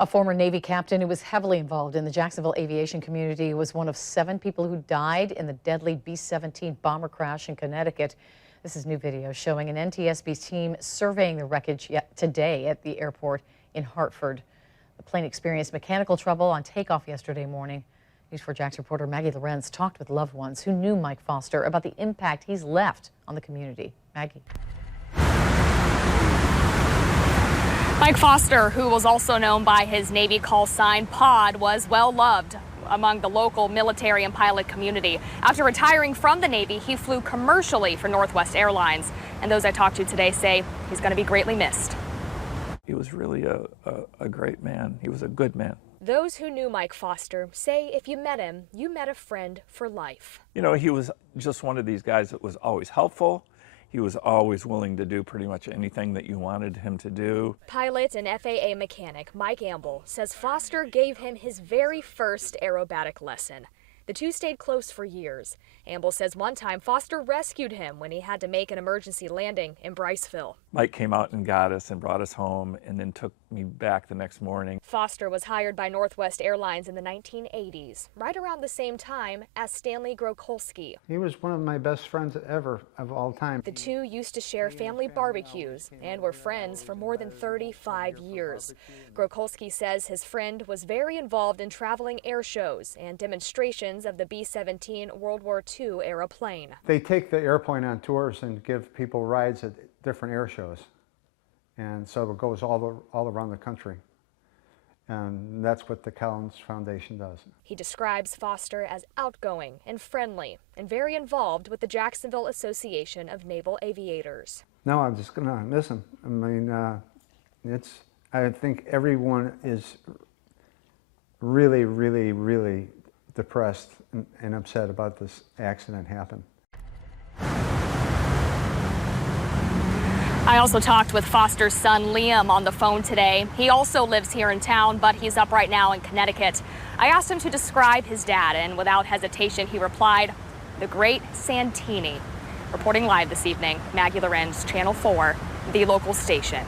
A former Navy captain who was heavily involved in the Jacksonville aviation community was one of 7 people who died in the deadly B-17 bomber crash in Connecticut. This is new video showing an NTSB team surveying the wreckage today at the airport in Hartford. The plane experienced mechanical trouble on takeoff yesterday morning. News 4 Jax reporter Maggie Lorenz talked with loved ones who knew Mike Foster about the impact he's left on the community. Maggie. Mike Foster, who was also known by his Navy call sign Pod, was well loved among the local military and pilot community. After retiring from the Navy, he flew commercially for Northwest Airlines. And those I talked to today say he's going to be greatly missed. He was really a great man. He was a good man. Those who knew Mike Foster say if you met him, you met a friend for life. You know, he was just one of these guys that was always helpful. He was always willing to do pretty much anything that you wanted him to do. Pilot and FAA mechanic Mike Amble says Foster gave him his very first aerobatic lesson. The two stayed close for years. Amble says one time Foster rescued him when he had to make an emergency landing in Briceville. Mike came out and got us and brought us home and then took me back the next morning. Foster was hired by Northwest Airlines in the 1980s, right around the same time as Stanley Grokolski. He was one of my best friends ever of all time. The two used to share family barbecues and were friends for more than 35 years. Grokolski says his friend was very involved in traveling air shows and demonstrations of the B-17 World War II era plane. They take the airplane on tours and give people rides at different air shows. And so it goes all around the country. And that's what the Collins Foundation does. He describes Foster as outgoing and friendly and very involved with the Jacksonville Association of Naval Aviators. No, I'm just going to miss him. I mean, I think everyone is really, really, really depressed and upset about this accident happened. I also talked with Foster's son Liam on the phone today. He also lives here in town, but he's up right now in Connecticut. I asked him to describe his dad, and without hesitation, he replied, "The great Santini." Reporting live this evening, Maggie Lorenz, Channel 4, the local station.